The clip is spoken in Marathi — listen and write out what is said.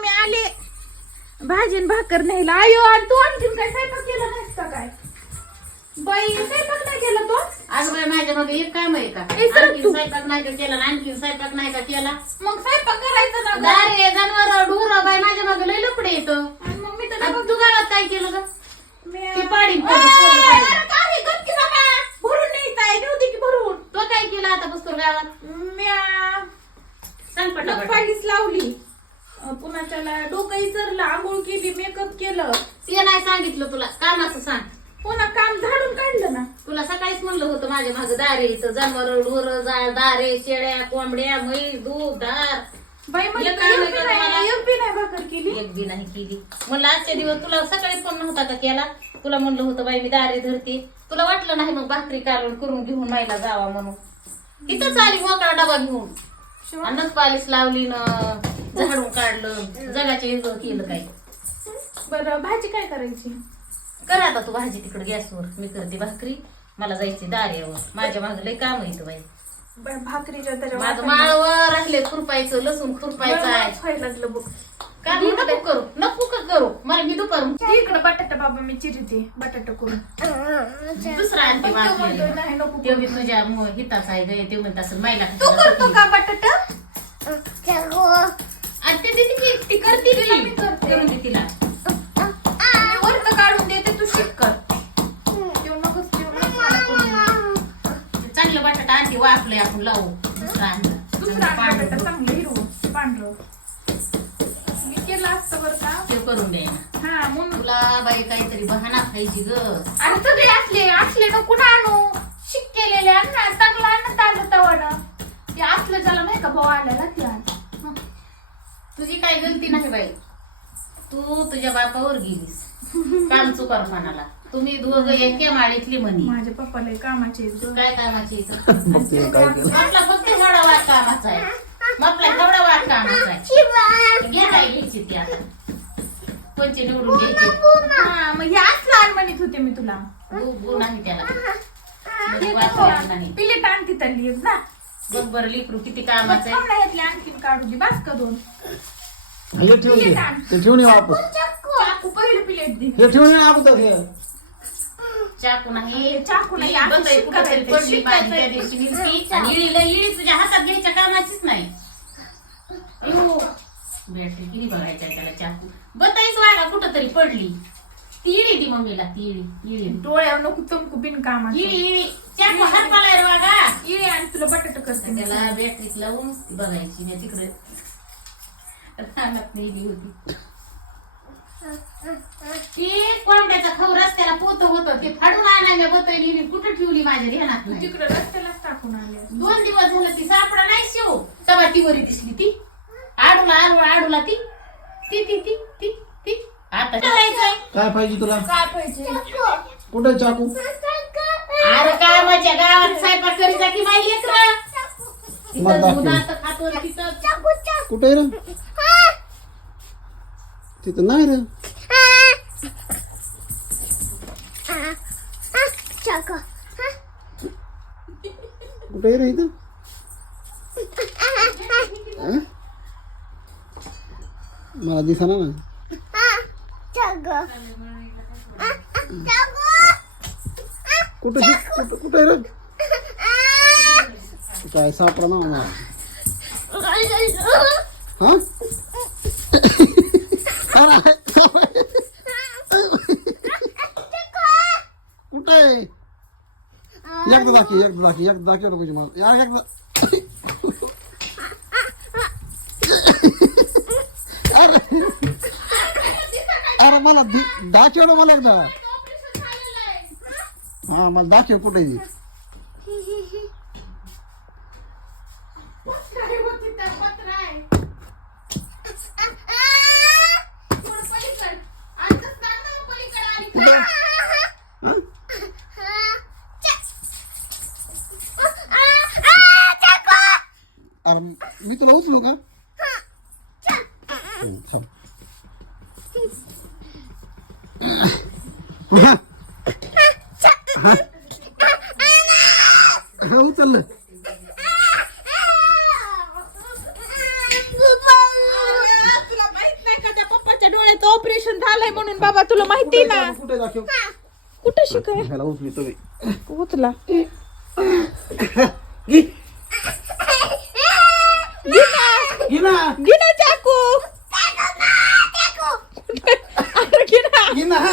मी आले भाजी भाकर न्यायला. आयो आणि तू आणखीन काय स्वयंपाक केला नाहीस का काय? बाई स्वयंपाक नाही केला तू? आज बाई माझ्या मागे एक काम आहे का? ए, सर, आणखीन तू. स्वयंपाक नाही का केला, आणखीन स्वयंपाक नाही का केला? मग स्वयंपाक करायचं ना गं. दारे जनावर ढोर बाई माझ्या मागे लय लपडे येतं. आणि मग मी तर आणि तू गावात काय केलं ग? मी- ती पाडी ए, अरे काय गप की बाबा. भरून न्यायचंय, नेऊ दे की भरून. तो काय केला आता बसतो गावात? म्या सांग पटापट. नखपालीच लावली, पुन्हा त्याला डोकं इचरलं, आंघोळ केली, मेकअप केलं, ते नाही सांगितलं तुला, कामाचं सांग. पुन्हा काम झाडून काढलं ना. तुला सकाळीच म्हणलं होतं माझ्या मागे दारे इथं जनावर ढोर दारे शेळ्या कोंबड्या म्हैस दूध दार. बाई म्हणजे एक काम आहे का तुम्हाला? एक बी नाही भाकर केली. एक बी नाही केली. म्हणलं आजच्या दिवस तुला सकाळी फोन नव्हता का केला? तुला म्हणलं होतं बाई मी दारे धरते. तुला वाटलं नाही मग भाकरी कालवण करून घेऊन मायला जावा म्हणून. इथंच आली मोकळा डबा घेऊन. अन्नच पालिश लावली न झाडून काढलं, जगाच्या वेगळं केलं काय. बरं भाजी काय करायची? कर आता तू भाजी तिकडे गॅसवर, मी करते भाकरी. मला जायची दारेवर, माझ्या मागे लय काम येतं बाई. बरं, भाकरीच्या त्याच्या माझं माळवर राहिले खुरपायचं, लसूण खुरपायचं आहे. व्हायला लागलं बघ. का नको करू, नको का करू, मला मी दुपारून इकडे बटाटा बाबा मी चिरते, बटाटा करून. दुसरा आणते वाटलेलं. नाही नको ते बी तुझ्या हिताचा आहे ग, ते म्हणत असं मायला तू करतो का बटाटा? आणि ते देते की ती करते तिला की मी करते. करून दे तिला. मी वरनं काढून देते, तू शिक कर. तेव्हा नकोच, तेव्हा नको मला करून दे. चांगलं बटाटा आणते वाफलंय आपण लावू. दुसरा आणला. दुसरा आण बटाटा चांगलं हिरवं पांढरं. मी केलं असतं बरं का. ते करून दे ना. हा म्हणून. तुला बाई काहीतरी बहाना खायची ग. आणि सगळे असले नको ना आणू. शिक केलेले आण ना, चांगलं आणत आलं तवानं. ते असलं ज्याला नाही का भाऊ आल्याला ते आण. हं. तुझी काही गलती नाही बाई. तू तुझ्या बापावर गेलीस काम चुकारपणाला. तुम्ही दोघं एके माळीतली म्हणी. माझ्या पप्पाला कामाचे आहेत गं. काय कामाची इथं? बघते काय केलं. म्हटलं फक्त थोडा वाट कामाचा आहे. म्हटलं थोडा वाट कामाचा आहे. घ्या काय घ्यायची ती आता. कोणची निवडून घ्यायची. हा, मग हे असलं आण म्हणत होते मी तुला. गु नाही त्याला. हे म्हणजे नको वाचायचं नाही. प्लेट आणती तल्ली एक ना. बरोबर लिकरू किती कामाचं आहे. थांब ना, यातली आणखीन काढू दे, बास का दोन. हे ठेवून दे, ते ठेवून ये वापस. चाकू पहिलं प्लेट दे. हे ठेवून ये अगोदर हे. चाकू नाही. चाकू नाही, ती असं बंद आहे, कुठंतरी शिकायचं, पडली माझी त्या शिकायचं. दिवशी निघती. आणि इळी तुझ्या हातात घ्यायच्या कामाचीच नाही. अयो, बॅटरी किती बघायचं आहे त्याला चाकू. बताईच वागा कुठंतरी पडली. ती इळी दी मम्मीला, ती इळी डोळ्यावर नको चमकू बिन कामाचं. इळी चाकू हात पालाय वागा. ये आणि तुला बटाटा करते मी. त्याला बॅटरीत लावून ती बघायची. मी तिकडे रानात नेली होती. ती कोंबड्याचा खव रस्त्याला पोत होत, ते फाडून आणायला बतळली. कुठं ठेवली माझ्या ध्यानात नाही. तिकडे रस्त्यालाच टाकून आले. 2 दिवस झालं ती सापडा नाही शिव. तेव्हा ती वरी दिसली ती आडूला ती ती ती ती ती ती आता करायचंय. काय पाहिजे तुला? काय पाहिजे? कुठे चाकू? अरे कामाच्या गावात स्वयंपाक करीचा की बाई लेकरा. मला तिथं दाखव. दुधाचं खातो तिथं. कुठे रे? तिथं नाही रे. कुठे रे इथं? हं? मला दिसना ना. कुठे रे? काय सापडा ना मला. हा? कुठे? एकदा दाखी नको मला यार एकदा. अरे मला दाखव ना मला एकदा. हा मला दाखव कुठे आहे. कुठं? हा? अरे मी तुला उचलू का? थांब. हा. हा. हा, उचललं. तुला माहित नाही डोळ्याचं ऑपरेशन झालंय म्हणून बाबा तुला माहिती ना. कुठे दाखव कुठं शिकाय ह्याला उचली तुम्ही उचला घे. गिना घे ना गिनाच्या